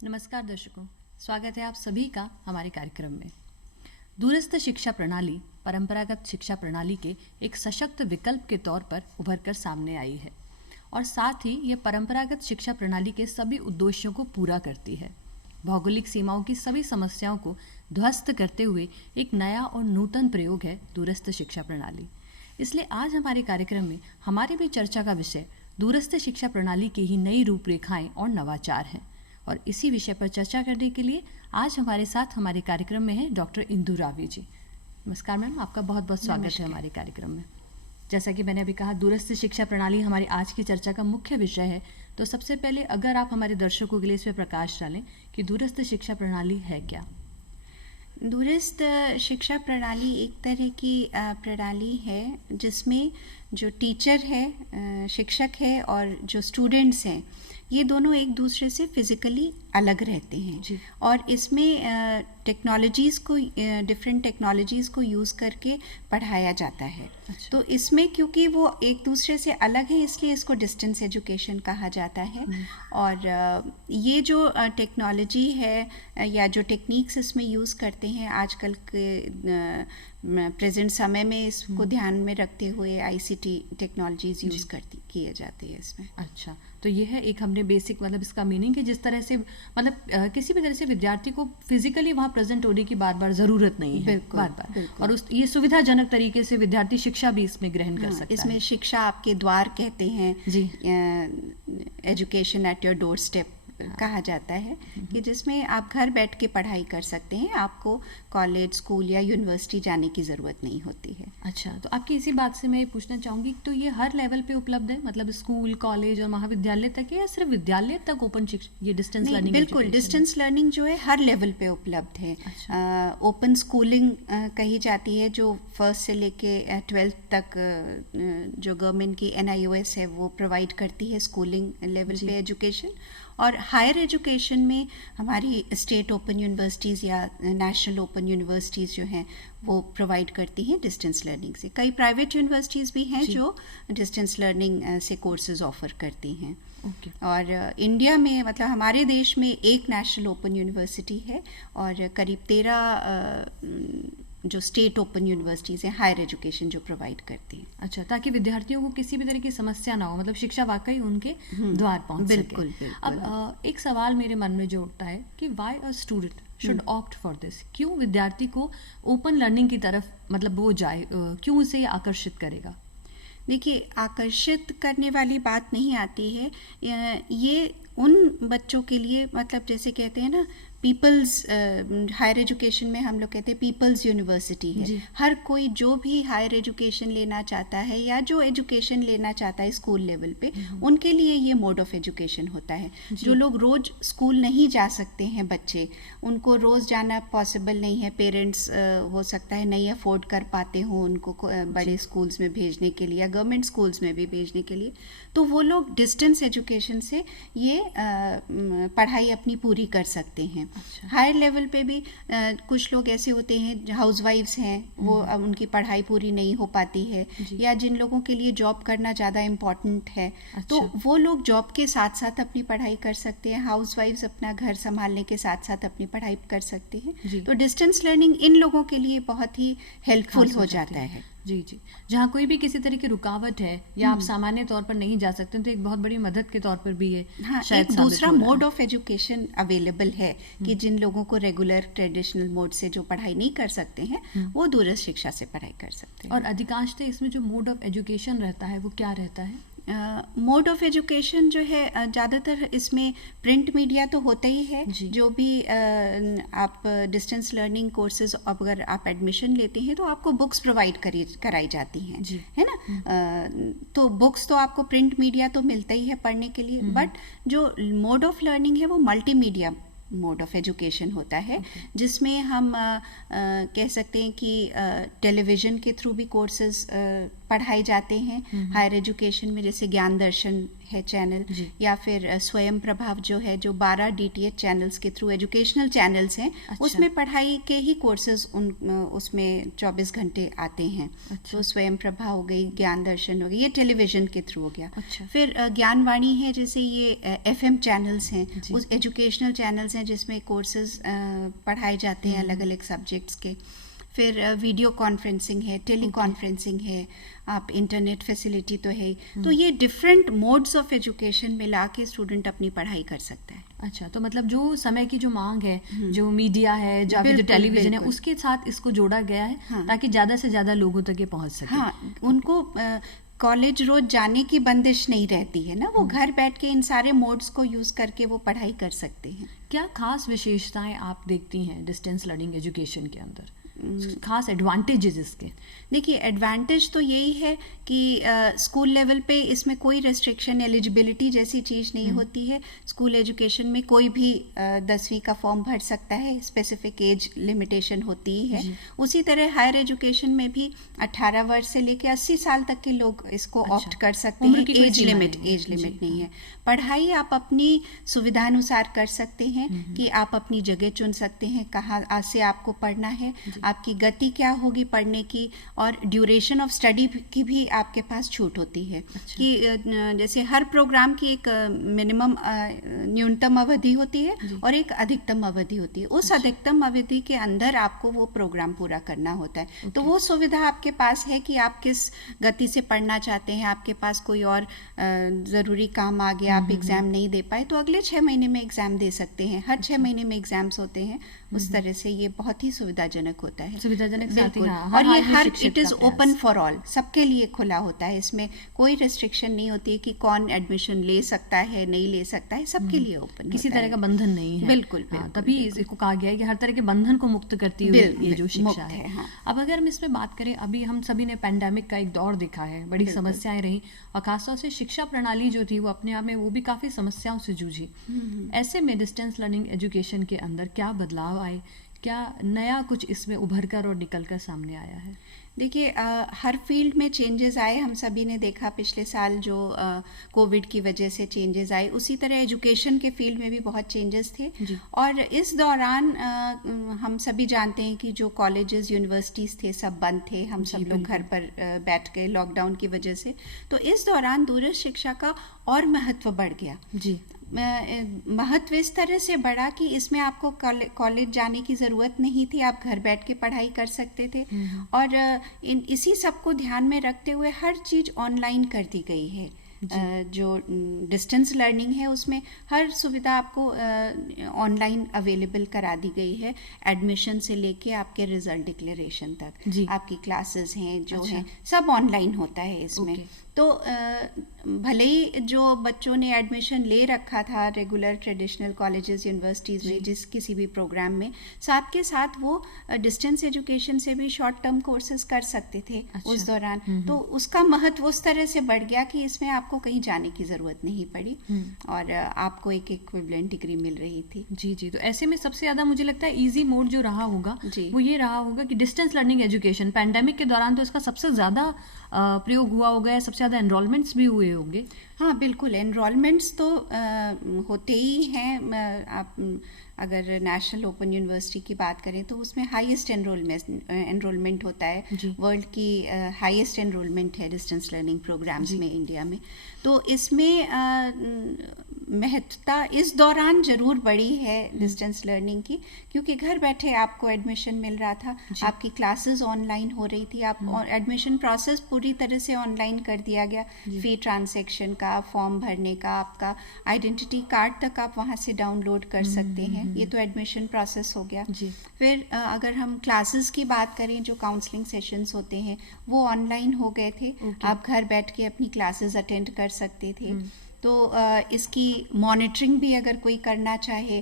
नमस्कार दर्शकों, स्वागत है आप सभी का हमारे कार्यक्रम में। दूरस्थ शिक्षा प्रणाली परंपरागत शिक्षा प्रणाली के एक सशक्त विकल्प के तौर पर उभरकर सामने आई है और साथ ही ये परंपरागत शिक्षा प्रणाली के सभी उद्देश्यों को पूरा करती है। भौगोलिक सीमाओं की सभी समस्याओं को ध्वस्त करते हुए एक नया और नूतन प्रयोग है दूरस्थ शिक्षा प्रणाली। इसलिए आज हमारे कार्यक्रम में हमारी भी चर्चा का विषय दूरस्थ शिक्षा प्रणाली की ही नई रूपरेखाएं और नवाचार हैं। और इसी विषय पर चर्चा करने के लिए आज हमारे साथ हमारे कार्यक्रम में है डॉक्टर इंदु रावी जी। नमस्कार मैम, आपका बहुत बहुत स्वागत है हमारे कार्यक्रम में। जैसा कि मैंने अभी कहा, दूरस्थ शिक्षा प्रणाली हमारी आज की चर्चा का मुख्य विषय है। तो सबसे पहले अगर आप हमारे दर्शकों के लिए इस पर प्रकाश डालें कि दूरस्थ शिक्षा प्रणाली है क्या। दूरस्थ शिक्षा प्रणाली एक तरह की प्रणाली है जिसमें जो टीचर है, शिक्षक है, और जो स्टूडेंट्स हैं, ये दोनों एक दूसरे से फिज़िकली अलग रहते हैं। और इसमें टेक्नोलॉजीज़ को, डिफरेंट टेक्नोलॉजीज़ को यूज़ करके पढ़ाया जाता है। तो इसमें क्योंकि वो एक दूसरे से अलग है, इसलिए इसको डिस्टेंस एजुकेशन कहा जाता है। और ये जो टेक्नोलॉजी है या जो टेक्निक्स इसमें यूज़ करते हैं आजकल के प्रेजेंट समय में, इसको ध्यान में रखते हुए आईसीटी टेक्नोलॉजीज़ यूज़ किए जाते हैं इसमें। अच्छा, तो ये है एक हमने बेसिक मतलब इसका मीनिंग है, जिस तरह से मतलब किसी भी तरह से विद्यार्थी को फिजिकली वहाँ प्रेजेंट होने की बार बार ज़रूरत नहीं है, बार बार, और ये सुविधाजनक तरीके से विद्यार्थी शिक्षा भी इसमें ग्रहण कर सकता है। इसमें शिक्षा आपके द्वार कहते हैं जी, education at your doorstep कहा जाता है, कि जिसमें आप घर बैठ के पढ़ाई कर सकते हैं, आपको कॉलेज, स्कूल या यूनिवर्सिटी जाने की ज़रूरत नहीं होती है। अच्छा, तो आपकी इसी बात से मैं पूछना चाहूँगी, तो ये हर लेवल पे उपलब्ध है, मतलब स्कूल, कॉलेज और महाविद्यालय तक, या सिर्फ विद्यालय तक ओपन शिक्षा, ये डिस्टेंस लर्निंग? बिल्कुल, डिस्टेंस लर्निंग जो है हर लेवल पे उपलब्ध है। ओपन स्कूलिंग कही जाती है, जो फर्स्ट से लेके 12th तक जो गवर्नमेंट की NIOS है वो प्रोवाइड करती है स्कूलिंग लेवल पे एजुकेशन। और हायर एजुकेशन में हमारी स्टेट ओपन यूनिवर्सिटीज़ या नेशनल ओपन यूनिवर्सिटीज़ जो हैं वो प्रोवाइड करती हैं डिस्टेंस लर्निंग से। कई प्राइवेट यूनिवर्सिटीज़ भी हैं जो डिस्टेंस लर्निंग से कोर्सेज ऑफर करती हैं। और इंडिया में, मतलब हमारे देश में, एक नेशनल ओपन यूनिवर्सिटी है और करीब 13 जो स्टेट ओपन यूनिवर्सिटीज़ हैं हायर एजुकेशन जो प्रोवाइड करती हैं। अच्छा, ताकि विद्यार्थियों को किसी भी तरह की समस्या ना हो, मतलब शिक्षा वाकई उनके द्वार पहुंच सके। बिल्कुल। अब एक सवाल मेरे मन में जो उठता है कि why a student should opt for this, क्यों विद्यार्थी को ओपन लर्निंग की तरफ मतलब वो जाए, क्यों उसे आकर्षित करेगा? देखिए, आकर्षित करने वाली बात नहीं आती है, ये उन बच्चों के लिए, मतलब जैसे कहते हैं ना, पीपल्स हायर एजुकेशन में हम लोग कहते हैं पीपल्स यूनिवर्सिटी है। हर कोई जो भी हायर एजुकेशन लेना चाहता है या जो एजुकेशन लेना चाहता है स्कूल लेवल पे, उनके लिए ये मोड ऑफ एजुकेशन होता है। जो लोग रोज़ स्कूल नहीं जा सकते हैं बच्चे, उनको रोज़ जाना पॉसिबल नहीं है, पेरेंट्स हो सकता है नहीं अफोर्ड कर पाते हों उनको बड़े स्कूल्स में भेजने के लिए या गवर्नमेंट स्कूल्स में भी भेजने के लिए, तो वो लोग डिस्टेंस एजुकेशन से ये पढ़ाई अपनी पूरी कर सकते हैं। हायर लेवल पे भी कुछ लोग ऐसे होते हैं, हाउसवाइफ्स हैं, वो अब उनकी पढ़ाई पूरी नहीं हो पाती है, या जिन लोगों के लिए जॉब करना ज़्यादा इम्पॉर्टेंट है, तो वो लोग जॉब के साथ साथ अपनी पढ़ाई कर सकते हैं। हाउसवाइफ्स अपना घर संभालने के साथ साथ अपनी पढ़ाई कर सकते हैं। तो डिस्टेंस लर्निंग इन लोगों के लिए बहुत ही हेल्पफुल हो जाता है। जी, जहाँ कोई भी किसी तरह की रुकावट है या आप सामान्य तौर पर नहीं जा सकते, तो एक बहुत बड़ी मदद के तौर पर भी है। शायद एक दूसरा मोड ऑफ एजुकेशन अवेलेबल है कि जिन लोगों को रेगुलर ट्रेडिशनल मोड से जो पढ़ाई नहीं कर सकते हैं, वो दूरस्थ शिक्षा से पढ़ाई कर सकते हैं। और अधिकांशतः इसमें जो मोड ऑफ एजुकेशन रहता है वो क्या रहता है? मोड ऑफ एजुकेशन जो है, ज़्यादातर इसमें प्रिंट मीडिया तो होता ही है। जो भी आप डिस्टेंस लर्निंग कोर्सेज अगर आप एडमिशन लेते हैं तो आपको बुक्स प्रोवाइड कराई जाती हैं, है ना। तो बुक्स तो आपको प्रिंट मीडिया तो मिलता ही है पढ़ने के लिए, बट जो मोड ऑफ लर्निंग है वो मल्टीमीडिया मोड ऑफ एजुकेशन होता है, जिसमें हम कह सकते हैं कि टेलीविज़न के थ्रू भी कोर्सेज पढ़ाए जाते हैं हायर एजुकेशन में, जैसे ज्ञान दर्शन है चैनल, या फिर स्वयं प्रभाव जो है, जो 12 DTH चैनल्स के थ्रू एजुकेशनल चैनल्स हैं। अच्छा। उसमें पढ़ाई के ही कोर्सेज उसमें 24 घंटे आते हैं। अच्छा। तो स्वयं प्रभा हो गई, ज्ञान दर्शन हो गई, ये टेलीविज़न के थ्रू हो गया। अच्छा। फिर ज्ञानवाणी है, जैसे ये FM चैनल्स हैं, जी। उस एजुकेशनल चैनल्स हैं जिसमें कोर्सेज पढ़ाए जाते हैं अलग अलग सब्जेक्ट्स के। फिर वीडियो कॉन्फ्रेंसिंग है, टेली कॉन्फ्रेंसिंग है, आप इंटरनेट फैसिलिटी तो है ही। तो ये डिफरेंट मोड्स ऑफ एजुकेशन मिला के स्टूडेंट अपनी पढ़ाई कर सकता है। अच्छा, तो मतलब जो समय की जो मांग है, जो मीडिया है, जो अभी जो बिल्कुल, टेलीविजन है, बिल्कुल। उसके साथ इसको जोड़ा गया है हाँ। ताकि ज़्यादा से ज़्यादा लोगों तक ये पहुंच सके। हाँ, उनको कॉलेज रोज जाने की बंदिश नहीं रहती है ना, वो घर बैठ के इन सारे मोड्स को यूज़ करके वो पढ़ाई कर सकते हैं। क्या खास विशेषताएं आप देखती हैं डिस्टेंस लर्निंग एजुकेशन के अंदर, खास एडवांटेजेस इसके? देखिए, एडवांटेज तो यही है कि स्कूल लेवल पे इसमें कोई रेस्ट्रिक्शन, एलिजिबिलिटी जैसी चीज़ नहीं होती है। स्कूल एजुकेशन में कोई भी 10वीं का फॉर्म भर सकता है, स्पेसिफिक एज लिमिटेशन होती ही है। उसी तरह हायर एजुकेशन में भी 18 वर्ष से लेकर 80 साल तक के लोग इसको ऑप्ट कर सकते हैं। एज लिमिट नहीं है। पढ़ाई आप अपनी सुविधानुसार कर सकते हैं कि आप अपनी जगह चुन सकते हैं कहाँ से आपको पढ़ना है, आपकी गति क्या होगी पढ़ने की, और ड्यूरेशन ऑफ स्टडी की भी आपके पास छूट होती है। कि जैसे हर प्रोग्राम की एक मिनिमम न्यूनतम अवधि होती है और एक अधिकतम अवधि होती है। उस अधिकतम अवधि के अंदर आपको वो प्रोग्राम पूरा करना होता है। तो वो सुविधा आपके पास है कि आप किस गति से पढ़ना चाहते हैं। आपके पास कोई और ज़रूरी काम आ गया, आप एग्ज़ाम नहीं दे पाए, तो अगले 6 महीने में एग्ज़ाम दे सकते हैं। हर 6 महीने में एग्ज़ाम्स होते हैं। उस तरह से ये बहुत ही सुविधाजनक होता है। सुविधाजनक साथ ही, हाँ, और ये हर it is open for all, सबके लिए खुला होता है। इसमें कोई रिस्ट्रिक्शन नहीं होती है कि कौन एडमिशन ले सकता है, नहीं ले सकता है, सबके लिए ओपन, किसी तरह का बंधन नहीं है। बिल्कुल, तभी इसको कहा गया है कि हर तरह के बंधन को मुक्त करती हुई ये जो शिक्षा है। हाँ। अब अगर हम इसमें बात करें, अभी हम सभी ने पैंडेमिक का एक दौर देखा है, बड़ी समस्याएं रही, और खासतौर से शिक्षा प्रणाली जो थी वो अपने आप में वो भी काफ़ी समस्याओं से जूझी। ऐसे में डिस्टेंस लर्निंग एजुकेशन के अंदर क्या बदलाव आए, क्या नया कुछ इसमें उभर कर और निकल कर सामने आया है? देखिए, हर फील्ड में चेंजेस आए। हम सभी ने देखा पिछले साल जो कोविड की वजह से चेंजेस आए, उसी तरह एजुकेशन के फील्ड में भी बहुत चेंजेस थे। और इस दौरान हम सभी जानते हैं कि जो कॉलेजेस, यूनिवर्सिटीज़ थे, सब बंद थे। हम सब लोग घर पर बैठ गए लॉकडाउन की वजह से। तो इस दौरान दूरस्थ शिक्षा का और महत्व बढ़ गया। जी, महत्व इस तरह से बढ़ा कि इसमें आपको कॉलेज जाने की ज़रूरत नहीं थी, आप घर बैठ के पढ़ाई कर सकते थे। और इसी सब को ध्यान में रखते हुए हर चीज़ ऑनलाइन कर दी गई है। जो डिस्टेंस लर्निंग है उसमें हर सुविधा आपको ऑनलाइन अवेलेबल करा दी गई है। एडमिशन से लेके आपके रिजल्ट डिक्लेरेशन तक, आपकी क्लासेस हैं जो हैं, सब ऑनलाइन होता है इसमें। तो भले ही जो बच्चों ने एडमिशन ले रखा था रेगुलर ट्रेडिशनल कॉलेजेस, यूनिवर्सिटीज़ में, किसी भी प्रोग्राम में, साथ के साथ वो डिस्टेंस एजुकेशन से भी शॉर्ट टर्म कोर्सेज कर सकते थे उस दौरान। तो उसका महत्व उस तरह से बढ़ गया कि इसमें आपको कहीं जाने की ज़रूरत नहीं पड़ी और आपको एक इक्विवेलेंट डिग्री मिल रही थी। जी, तो ऐसे में सबसे ज़्यादा मुझे लगता है ईजी मोड जो रहा होगा वो ये रहा होगा कि डिस्टेंस लर्निंग एजुकेशन पैंडेमिक के दौरान तो इसका सबसे ज़्यादा प्रयोग हुआ होगा, सबसे ज़्यादा एनरोलमेंट्स भी हुए होंगे। हाँ, बिल्कुल, एनरोलमेंट्स तो होते ही हैं। आप अगर नेशनल ओपन यूनिवर्सिटी की बात करें तो उसमें हाईएस्ट एनरोलमेंट होता है। वर्ल्ड की हाईएस्ट एनरोलमेंट है डिस्टेंस लर्निंग प्रोग्राम्स में इंडिया में। तो इसमें महत्वता इस दौरान ज़रूर बढ़ी है डिस्टेंस लर्निंग की, क्योंकि घर बैठे आपको एडमिशन मिल रहा था, आपकी क्लासेस ऑनलाइन हो रही थी, आप एडमिशन प्रोसेस पूरी तरह से ऑनलाइन कर दिया गया। फी ट्रांजैक्शन का, फॉर्म भरने का, आपका आइडेंटिटी कार्ड तक आप वहाँ से डाउनलोड कर सकते हैं। ये तो एडमिशन प्रोसेस हो गया। फिर अगर हम क्लासेस की बात करें, जो काउंसलिंग सेशंस होते हैं वो ऑनलाइन हो गए थे। आप घर बैठ के अपनी क्लासेस अटेंड कर सकते थे। तो इसकी मॉनिटरिंग भी अगर कोई करना चाहे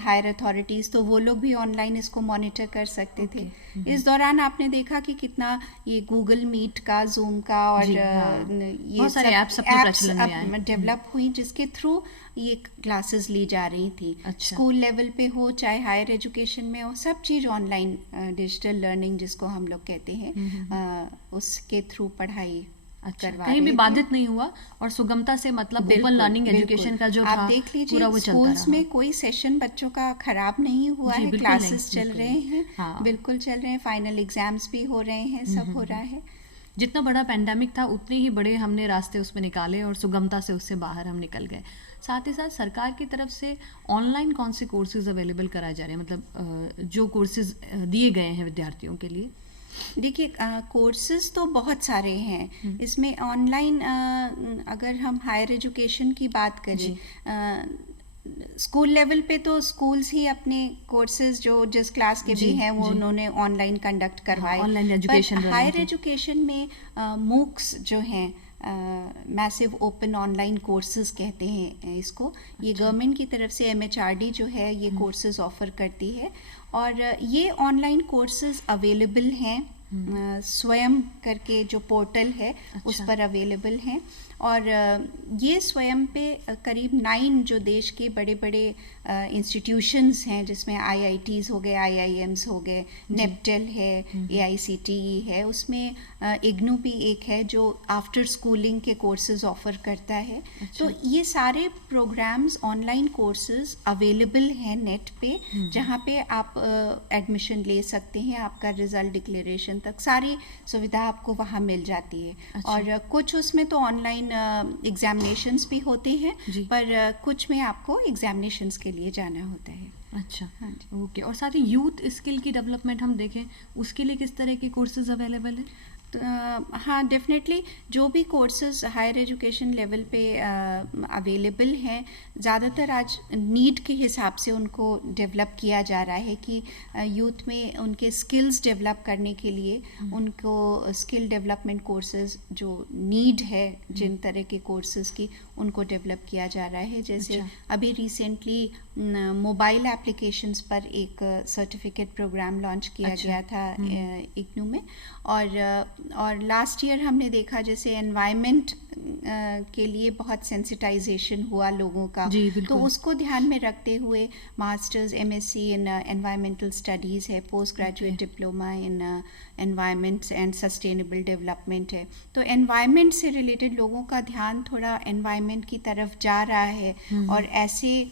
हायर अथॉरिटीज़, तो वो लोग भी ऑनलाइन इसको मॉनिटर कर सकते थे। इस दौरान आपने देखा कि कितना ये गूगल मीट का, जूम का और ये सारे सब एप्स डेवलप हुई, जिसके थ्रू ये क्लासेस ली जा रही थी। स्कूल लेवल पे हो चाहे हायर एजुकेशन में हो, सब चीज़ ऑनलाइन डिजिटल लर्निंग जिसको हम लोग कहते हैं, उसके थ्रू पढ़ाई कहीं भी बाधित नहीं हुआ और सुगमता से, मतलब ओपन लर्निंग एजुकेशन का जो आप था, देख लीजिए स्कूल्स में कोई सेशन बच्चों का खराब नहीं हुआ है, क्लासेस चल रहे हैं, बिल्कुल चल रहे हैं, फाइनल एग्जाम्स भी हो रहे हैं, सब हो रहा है। जितना बड़ा पैंडेमिक था उतने ही बड़े हमने रास्ते उसमें निकाले और सुगमता से उससे बाहर हम निकल गए। साथ ही साथ सरकार की तरफ से ऑनलाइन कौन से कोर्सेज अवेलेबल कराए जा रहे हैं, मतलब जो कोर्सेज दिए गए हैं विद्यार्थियों के लिए? देखिए कोर्सेज तो बहुत सारे हैं इसमें। ऑनलाइन अगर हम हायर एजुकेशन की बात करें, स्कूल लेवल पे तो स्कूल्स ही अपने कोर्सेज जो जिस क्लास के भी हैं वो उन्होंने ऑनलाइन कंडक्ट करवाए। ऑनलाइन एजुकेशन, हायर एजुकेशन में मूक्स जो हैं, मैसिव ओपन ऑनलाइन कोर्सेज कहते हैं इसको, ये गवर्नमेंट की तरफ से MHRD जो है ये कोर्सेज ऑफर करती है, और ये ऑनलाइन कोर्सेज अवेलेबल हैं, स्वयं करके जो पोर्टल है उस पर अवेलेबल हैं। और ये स्वयं पे करीब 9 जो देश के बड़े बड़े इंस्टीट्यूशंस हैं, जिसमें IITs हो गए, IIMs हो गए, नेप्टेल है, AICTE है, उसमें इग्नू भी एक है जो आफ्टर स्कूलिंग के कोर्सेज ऑफर करता है। तो ये सारे प्रोग्राम्स, ऑनलाइन कोर्सेज अवेलेबल हैं नेट पे, जहाँ पे आप एडमिशन ले सकते हैं, आपका रिजल्ट डिक्लेरेशन तक सारी सुविधा आपको वहाँ मिल जाती है। और कुछ उसमें तो ऑनलाइन एग्जामिनेशंस भी होते हैं, पर कुछ में आपको एग्जामिनेशंस के लिए जाना होता है। अच्छा, ओके। और साथ ही यूथ स्किल की डेवलपमेंट हम देखें, उसके लिए किस तरह के कोर्सेज अवेलेबल हैं? हाँ, डेफिनेटली जो भी कोर्सेज हायर एजुकेशन लेवल पे अवेलेबल हैं, ज़्यादातर आज नीड के हिसाब से उनको डेवलप किया जा रहा है कि यूथ में उनके स्किल्स डेवलप करने के लिए उनको स्किल डेवलपमेंट कोर्सेज जो नीड है जिन तरह के कोर्सेज की, उनको डेवलप किया जा रहा है। जैसे अभी रिसेंटली मोबाइल एप्लीकेशंस पर एक सर्टिफिकेट प्रोग्राम लॉन्च किया गया था इग्नू में, और लास्ट ईयर हमने देखा जैसे एनवायरनमेंट के लिए बहुत सेंसिटाइजेशन हुआ लोगों का, तो उसको ध्यान में रखते हुए मास्टर्स MSc इन एनवायरमेंटल स्टडीज़ है, post graduate diploma in environments and sustainable development है। तो एनवायरनमेंट से रिलेटेड लोगों का ध्यान थोड़ा एनवायरनमेंट की तरफ जा रहा है, और ऐसे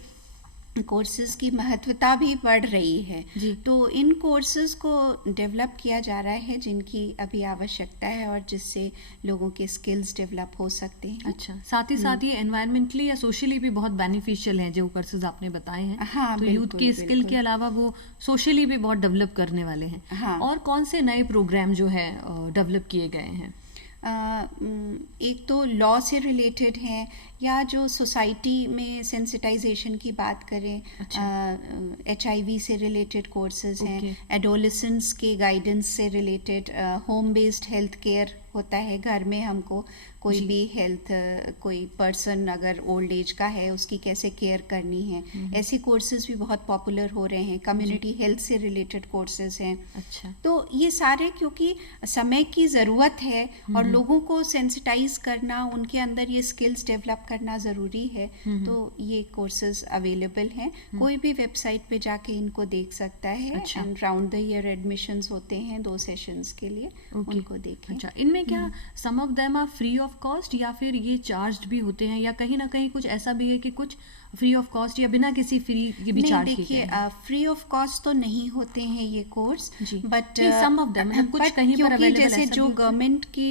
कोर्सेज की महत्वता भी बढ़ रही है। तो इन कोर्सेज को डेवलप किया जा रहा है जिनकी अभी आवश्यकता है और जिससे लोगों के स्किल्स डेवलप हो सकते हैं। अच्छा, साथ ही साथ ये एनवायरमेंटली या सोशली भी बहुत बेनिफिशियल हैं जो कोर्सेज आपने बताए हैं। हाँ, तो यूथ की स्किल के अलावा वो सोशली भी बहुत डेवलप करने वाले हैं। हाँ। और कौन से नए प्रोग्राम जो है डेवलप किए गए हैं? एक तो लॉ से रिलेटेड हैं, या जो सोसाइटी में सेंसिटाइजेशन की बात करें, HIV से रिलेटेड कोर्सेज हैं, एडोलेसेंट्स के गाइडेंस से related, home based health care होता है, घर में हमको कोई भी हेल्थ, कोई पर्सन अगर ओल्ड एज का है उसकी कैसे केयर करनी है, ऐसे कोर्सेज भी बहुत पॉपुलर हो रहे हैं। कम्युनिटी हेल्थ से रिलेटेड कोर्सेज हैं। अच्छा, तो ये सारे क्योंकि समय की ज़रूरत है और लोगों को सेंसिटाइज करना, उनके अंदर ये स्किल्स डेवलप करना ज़रूरी है, तो ये कोर्सेज अवेलेबल हैं। कोई भी वेबसाइट पे जाके इनको देख सकता है। And round the year admissions होते हैं 2 सेशंस के लिए, उनको देखें। अच्छा, इनमें क्या some of them are free of cost, या फिर ये चार्ज्ड भी होते हैं, या कहीं ना कहीं कुछ ऐसा भी है कि कुछ फ्री ऑफ कॉस्ट या बिना किसी फी के भी चार्ज किए? देखिए, फ्री ऑफ कॉस्ट तो नहीं होते हैं ये course, but some of them, मतलब कुछ कहीं पर अवेलेबल, जैसे जो गवर्नमेंट की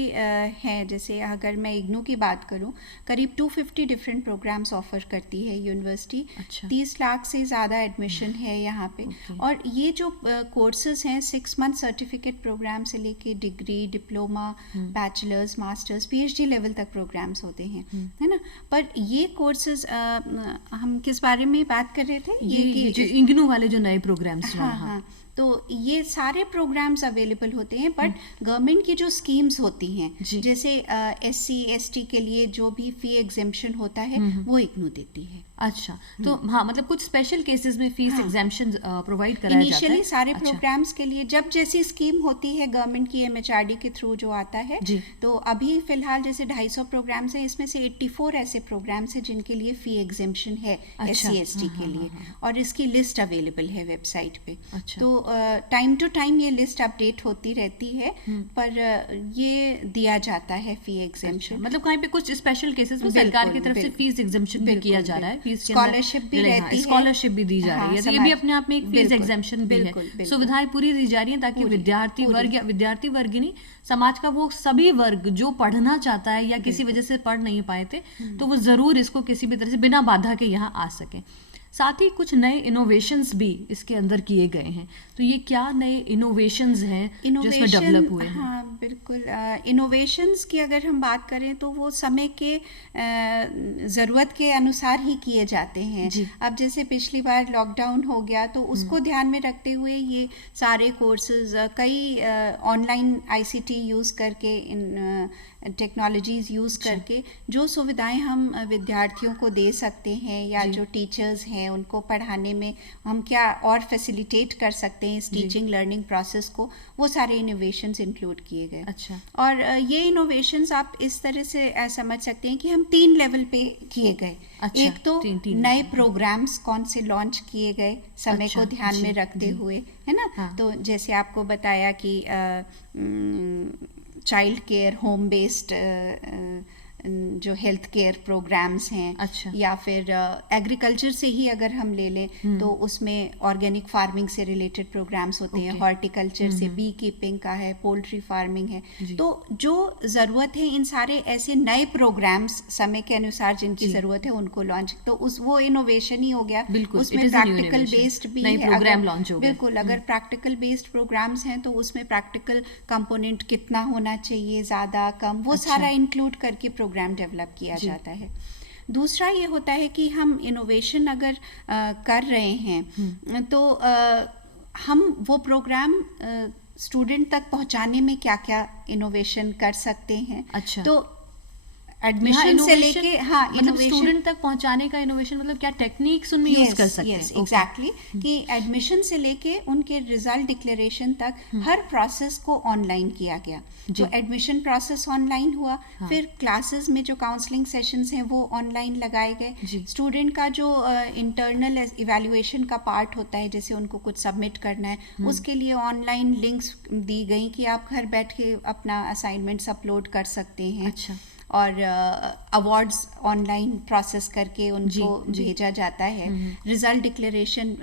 है, जैसे अगर मैं इग्नू की बात करूं, करीब 250 डिफरेंट प्रोग्राम्स ऑफर करती है यूनिवर्सिटी। 30 लाख से ज़्यादा एडमिशन है यहाँ पे। और ये जो कोर्सेज हैं 6 मंथ सर्टिफिकेट प्रोग्राम से लेके degree, diploma, bachelors, masters, PhD level तक प्रोग्राम्स होते हैं, है ना। पर ये कोर्सेज हम किस बारे में बात कर रहे थे? ये जो इग्नू वाले जो नए प्रोग्राम्स। हाँ, तो ये सारे प्रोग्राम्स अवेलेबल होते हैं, बट गवर्नमेंट की जो स्कीम्स होती हैं, जैसे SC ST के लिए जो भी फी एग्जेम्पशन होता है वो इग्नू देती है। अच्छा, तो हाँ, मतलब कुछ स्पेशल केसेस में फीस एग्जेम्पशन प्रोवाइड कराया जाता है। इनिशियली सारे प्रोग्राम्स के लिए जब जैसी स्कीम होती है गवर्नमेंट की MHRD के थ्रू जो आता है, तो अभी फिलहाल जैसे 250 प्रोग्राम्स हैं, इसमें से 84 ऐसे प्रोग्राम्स हैं जिनके लिए फी एग्जेम्पशन है SC ST के लिए, और इसकी लिस्ट अवेलेबल है वेबसाइट पे। तो टाइम टू टाइम ये लिस्ट अपडेट होती रहती है, पर ये दिया जाता है फी एग्जेम्पशन। मतलब कहीं पे कुछ स्पेशल केसेस में सरकार की तरफ से फीस एग्जेम्पशन भी किया जा रहा है, फीस के अंदर स्कॉलरशिप भी रहती है, स्कॉलरशिप भी दी जा रही है, तो ये भी अपने आप में एक फीस एग्जेम्पशन भी है। सुविधाएं पूरी दी जा रही है ताकि विद्यार्थी वर्ग, या विद्यार्थी वर्ग ही नहीं, समाज का वो सभी वर्ग जो पढ़ना चाहता है या किसी वजह से पढ़ नहीं पाए थे, तो वो जरूर इसको किसी भी तरह से बिना बाधा के यहाँ आ सके। साथ ही कुछ नए इनोवेशंस भी इसके अंदर किए गए हैं, तो ये क्या नए इनोवेशंस हैं जो इसमें डेवलप हुए हैं? हाँ बिल्कुल, इनोवेशंस की अगर हम बात करें तो वो समय के ज़रूरत के अनुसार ही किए जाते हैं। अब जैसे पिछली बार लॉकडाउन हो गया, तो उसको ध्यान में रखते हुए ये सारे कोर्सेज, कई ऑनलाइन ICT यूज़ करके, इन टेक्नोलॉजीज़ यूज़ करके जो सुविधाएं हम विद्यार्थियों को दे सकते हैं, या जो टीचर्स हैं उनको पढ़ाने में हम क्या और फैसिलिटेट कर सकते हैं इस टीचिंग लर्निंग प्रोसेस को, वो सारे इनोवेशंस इंक्लूड किए गए। अच्छा। और ये इनोवेशंस आप इस तरह से समझ सकते हैं कि हम 3 लेवल पे किए गए। अच्छा, एक तो नए प्रोग्राम्स कौन से लॉन्च किए गए समय को ध्यान में रखते हुए, है ना। हाँ। तो जैसे आपको बताया कि चाइल्ड केयर, होम बेस्ड जो हेल्थ केयर प्रोग्राम्स हैं। अच्छा। या फिर एग्रीकल्चर से ही अगर हम ले लें तो उसमें ऑर्गेनिक फार्मिंग से रिलेटेड प्रोग्राम्स होते हैं, हॉर्टिकल्चर से, बी कीपिंग का है, पोल्ट्री फार्मिंग है। तो जो ज़रूरत है इन सारे ऐसे नए प्रोग्राम्स समय के अनुसार जिनकी ज़रूरत है उनको लॉन्च, तो वो इनोवेशन ही हो गया। उसमें प्रैक्टिकल बेस्ड भी है, प्रोग्राम लॉन्च हो गया। बिल्कुल, अगर प्रैक्टिकल बेस्ड प्रोग्राम्स हैं तो उसमें प्रैक्टिकल कंपोनेंट कितना होना चाहिए, ज़्यादा कम, वो सारा इंक्लूड करके प्रोग्राम डेवलप किया जाता है। दूसरा ये होता है कि हम इनोवेशन अगर कर रहे हैं तो हम वो प्रोग्राम स्टूडेंट तक पहुंचाने में क्या क्या इनोवेशन कर सकते हैं। अच्छा। तो एडमिशन से लेके, हाँ, मतलब स्टूडेंट तक पहुंचाने का इनोवेशन, मतलब क्या टेक्निक्स उनमें यूज कर सकते हैं? एग्जैक्टली, कि एडमिशन से लेके उनके रिजल्ट डिक्लेरेशन तक हर प्रोसेस को ऑनलाइन किया गया। तो एडमिशन प्रोसेस ऑनलाइन हुआ, फिर क्लासेस में जो काउंसलिंग सेशंस हैं वो ऑनलाइन लगाए गए। स्टूडेंट का जो इंटरनल इवैल्यूएशन का पार्ट होता है, जैसे उनको कुछ सबमिट करना है, उसके लिए ऑनलाइन लिंक्स दी गई कि आप घर बैठ के अपना असाइनमेंट्स अपलोड कर सकते हैं। अच्छा। और अवार्ड्स ऑनलाइन प्रोसेस करके उनको भेजा जाता है। रिजल्ट डिक्लेरेशन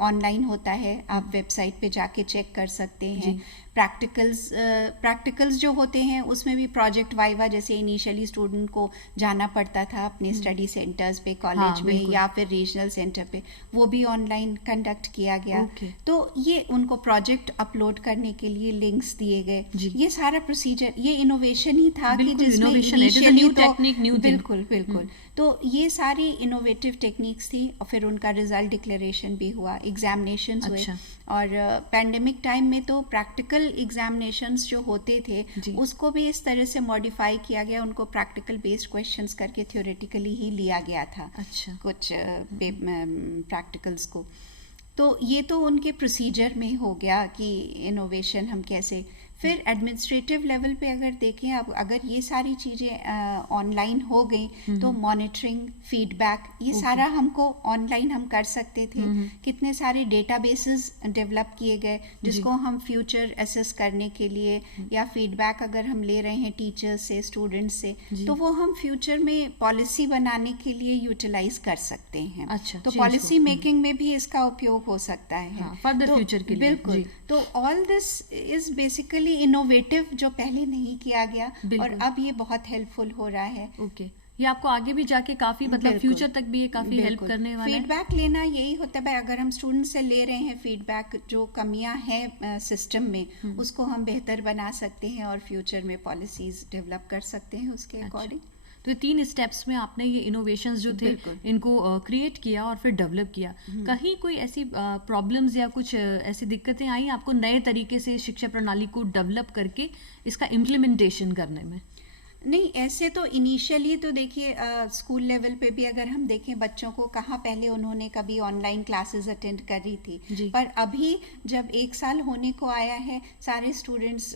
ऑनलाइन होता है, आप वेबसाइट पे जाके चेक कर सकते हैं। प्रैक्टिकल्स जो होते हैं उसमें भी प्रोजेक्ट वाइवा, जैसे इनिशियली स्टूडेंट को जाना पड़ता था अपने स्टडी सेंटर्स पे कॉलेज में या फिर रीजनल सेंटर पे, वो भी ऑनलाइन कंडक्ट किया गया। तो ये उनको प्रोजेक्ट अपलोड करने के लिए लिंक्स दिए गए। ये सारा प्रोसीजर, ये इनोवेशन ही था कि जिसमें बिल्कुल तो ये सारी इनोवेटिव टेक्निक्स थी। और फिर उनका रिजल्ट डिक्लेरेशन भी हुआ, एग्जामिनेशंस हुए। और पैंडेमिक टाइम में तो प्रैक्टिकल एग्जामिनेशंस जो होते थे उसको भी इस तरह से मॉडिफाई किया गया, उनको प्रैक्टिकल बेस्ड क्वेश्चंस करके थ्योरेटिकली ही लिया गया था। अच्छा। कुछ प्रैक्टिकल्स को। तो ये तो उनके प्रोसीजर में हो गया कि इनोवेशन हम कैसे। फिर एडमिनिस्ट्रेटिव लेवल पे अगर देखें, अब अगर ये सारी चीज़ें ऑनलाइन हो गई तो मॉनिटरिंग, फीडबैक, ये सारा हमको ऑनलाइन हम कर सकते थे। कितने सारे डेटाबेसेस डेवलप किए गए जिसको हम फ्यूचर असेस करने के लिए, या फीडबैक अगर हम ले रहे हैं टीचर्स से, स्टूडेंट्स से, तो वो हम फ्यूचर में पॉलिसी बनाने के लिए यूटिलाइज कर सकते हैं। अच्छा, तो पॉलिसी मेकिंग में भी इसका उपयोग हो सकता है फर्दर फ्यूचर के लिए। बिल्कुल। तो all this is basically innovative, जो पहले नहीं किया गया, और अब ये बहुत हेल्पफुल हो रहा है। ओके। ये आपको आगे भी जाके काफी, मतलब फ्यूचर तक भी ये काफी हेल्प करने वाला है। फीडबैक लेना यही होता है भाई, अगर हम स्टूडेंट से ले रहे हैं फीडबैक, जो कमियां हैं सिस्टम में उसको हम बेहतर बना सकते हैं और फ्यूचर में पॉलिसीज डेवलप कर सकते हैं उसके अकॉर्डिंग। तो ये 3 स्टेप्स में आपने ये इनोवेशंस जो थे इनको क्रिएट किया और फिर डेवलप किया। कहीं कोई ऐसी प्रॉब्लम्स या कुछ ऐसी दिक्कतें आई आपको नए तरीके से शिक्षा प्रणाली को डेवलप करके इसका इम्प्लीमेंटेशन करने में? नहीं, ऐसे तो इनिशियली तो देखिए स्कूल लेवल पे भी अगर हम देखें बच्चों को, कहाँ पहले उन्होंने कभी ऑनलाइन क्लासेस अटेंड करी थी, पर अभी जब 1 साल होने को आया है, सारे स्टूडेंट्स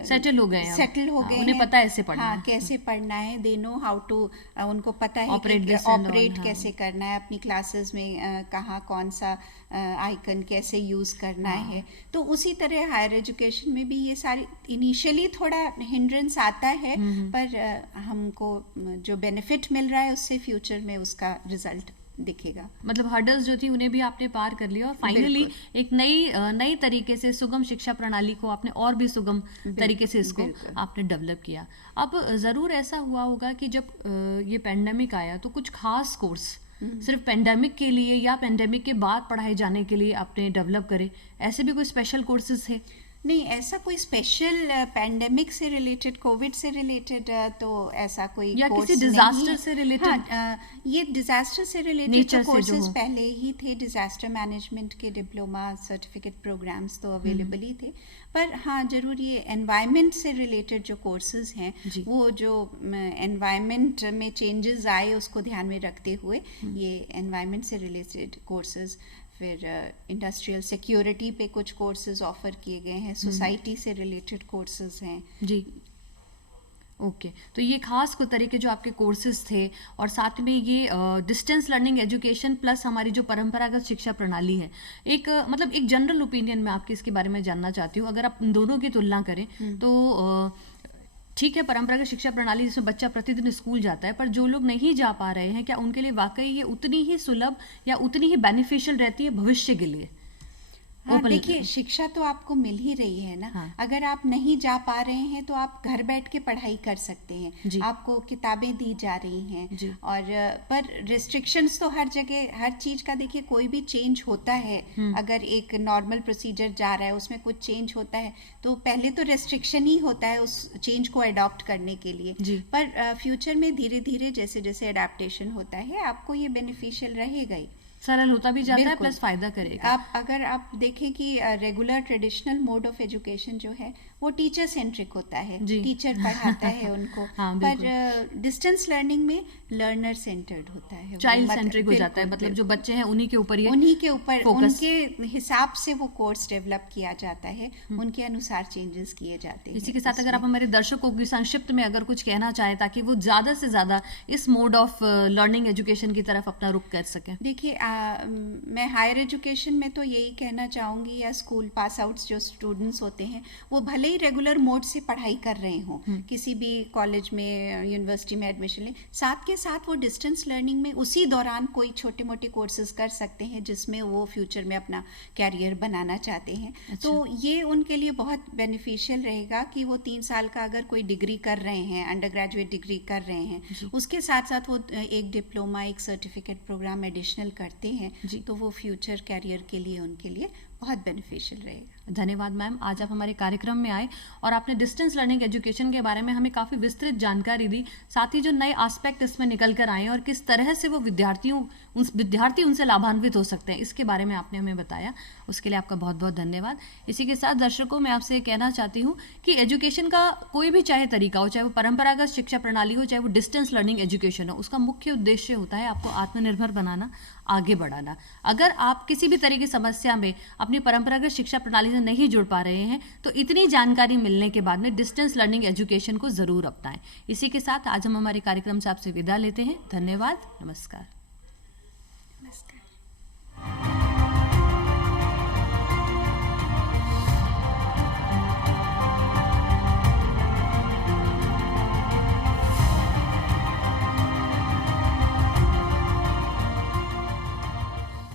सेटल हो गए हैं, उन्हें पता है ऐसे पढ़ना है, कैसे पढ़ना है, दे नो हाउ टू, उनको पता है ऑपरेट कैसे करना है अपनी क्लासेस में, कहाँ कौन सा आइकन कैसे यूज़ करना है। तो उसी तरह हायर एजुकेशन में भी ये सारी इनिशियली थोड़ा हिंड्रेंस आता है, पर हमको जो बेनिफिट मिल रहा है उससे फ्यूचर में उसका रिजल्ट दिखेगा। मतलब हर्डल्स जो थी उन्हें भी आपने पार कर लिया और फाइनली एक नई तरीके से सुगम शिक्षा प्रणाली को आपने और भी सुगम तरीके से इसको आपने डेवलप किया। अब ज़रूर ऐसा हुआ होगा कि जब ये पेंडेमिक आया तो कुछ खास कोर्स सिर्फ पेंडेमिक के लिए या पेंडेमिक के बाद पढ़ाए जाने के लिए आपने डेवलप करे, ऐसे भी कोई स्पेशल कोर्सेज थे? नहीं, ऐसा कोई स्पेशल पैंडेमिक से रिलेटेड, कोविड से रिलेटेड तो ऐसा कोई या किसी डिजास्टर से रिलेटेड? ये डिजास्टर से रिलेटेड तो कोर्सेज पहले ही थे, डिजास्टर मैनेजमेंट के डिप्लोमा सर्टिफिकेट प्रोग्राम्स तो अवेलेबल ही थे, पर हाँ जरूर ये एनवायरनमेंट से रिलेटेड जो कोर्सेज हैं, वो जो एनवायरनमेंट में चेंजेस आए उसको ध्यान में रखते हुए ये एनवायरनमेंट से रिलेटेड कोर्सेज, फिर इंडस्ट्रियल सिक्योरिटी पे कुछ कोर्सेज ऑफर किए गए हैं, सोसाइटी से रिलेटेड कोर्सेज हैं जी। ओके, तो ये खास को तरीके जो आपके कोर्सेज थे और साथ में ये डिस्टेंस लर्निंग एजुकेशन प्लस हमारी जो परंपरागत शिक्षा प्रणाली है, एक मतलब एक जनरल ओपिनियन में आपके इसके बारे में जानना चाहती हूँ। अगर आप इन दोनों की तुलना करें तो ठीक है, परंपरागत शिक्षा प्रणाली जिसमें बच्चा प्रतिदिन स्कूल जाता है, पर जो लोग नहीं जा पा रहे हैं, क्या उनके लिए वाकई ये उतनी ही सुलभ या उतनी ही बेनिफिशियल रहती है भविष्य के लिए? हाँ, देखिए शिक्षा तो आपको मिल ही रही है ना। हाँ। अगर आप नहीं जा पा रहे हैं तो आप घर बैठ के पढ़ाई कर सकते हैं, आपको किताबें दी जा रही हैं, और पर रिस्ट्रिक्शंस तो हर जगह, हर चीज का देखिए कोई भी चेंज होता है, अगर एक नॉर्मल प्रोसीजर जा रहा है उसमें कुछ चेंज होता है तो पहले तो रेस्ट्रिक्शन ही होता है उस चेंज को अडॉप्ट करने के लिए, पर फ्यूचर में धीरे धीरे जैसे जैसे अडेप्टेशन होता है आपको ये बेनिफिशियल रहेगा ही, सरल होता भी जाता है प्लस फायदा करेगा। अगर आप देखें कि regular traditional mode of education जो है वो टीचर सेंट्रिक होता है, टीचर पढ़ाता है उनको, हाँ, पर डिस्टेंस लर्निंग में लर्नर सेंटर्ड होता है, चाइल्ड सेंट्रिक हो जाता है, मतलब जो बच्चे हैं उन्हीं के ऊपर उनके हिसाब से वो कोर्स डेवलप किया जाता है, उनके अनुसार चेंजेस किए जाते हैं। इसी के साथ अगर आप हमारे दर्शकों की संक्षिप्त में अगर कुछ कहना चाहें ताकि वो ज़्यादा से ज़्यादा इस मोड ऑफ लर्निंग एजुकेशन की तरफ अपना रुख कर सकें। देखिए मैं हायर एजुकेशन में तो यही कहना चाहूँगी, या स्कूल पास आउट्स जो स्टूडेंट्स होते हैं वो भले ही रेगुलर मोड से पढ़ाई कर रहे हों, किसी भी कॉलेज में यूनिवर्सिटी में एडमिशन लें, साथ के साथ वो डिस्टेंस लर्निंग में उसी दौरान कोई छोटे मोटे कोर्सेज कर सकते हैं जिसमें वो फ्यूचर में अपना कैरियर बनाना चाहते हैं। अच्छा। तो ये उनके लिए बहुत बेनिफिशियल रहेगा कि वो 3 साल का अगर कोई डिग्री कर रहे हैं, अंडर ग्रेजुएट डिग्री कर रहे हैं, उसके साथ साथ वो एक डिप्लोमा, एक सर्टिफिकेट प्रोग्राम एडिशनल करते हैं, तो वो फ्यूचर कैरियर के लिए उनके लिए बहुत बेनिफिशियल रहेगा। धन्यवाद मैम, आज आप हमारे कार्यक्रम में आए और आपने डिस्टेंस लर्निंग एजुकेशन के बारे में हमें काफ़ी विस्तृत जानकारी दी, साथ ही जो नए एस्पेक्ट इसमें निकल कर आए और किस तरह से वो विद्यार्थी उनसे लाभान्वित हो सकते हैं, इसके बारे में आपने हमें बताया, उसके लिए आपका बहुत बहुत धन्यवाद। इसी के साथ दर्शकों मैं आपसे कहना चाहती हूँ कि एजुकेशन का कोई भी चाहे तरीका हो, चाहे वो परंपरागत शिक्षा प्रणाली हो, चाहे वो डिस्टेंस लर्निंग एजुकेशन हो, उसका मुख्य उद्देश्य होता है आपको आत्मनिर्भर बनाना, आगे बढ़ाना। अगर आप किसी भी तरह की समस्या में अपनी परंपरागत शिक्षा प्रणाली से नहीं जुड़ पा रहे हैं तो इतनी जानकारी मिलने के बाद में डिस्टेंस लर्निंग एजुकेशन को ज़रूर अपनाएं। इसी के साथ आज हम हमारे कार्यक्रम से आपसे विदा लेते हैं। धन्यवाद, नमस्कार। नमस्कार।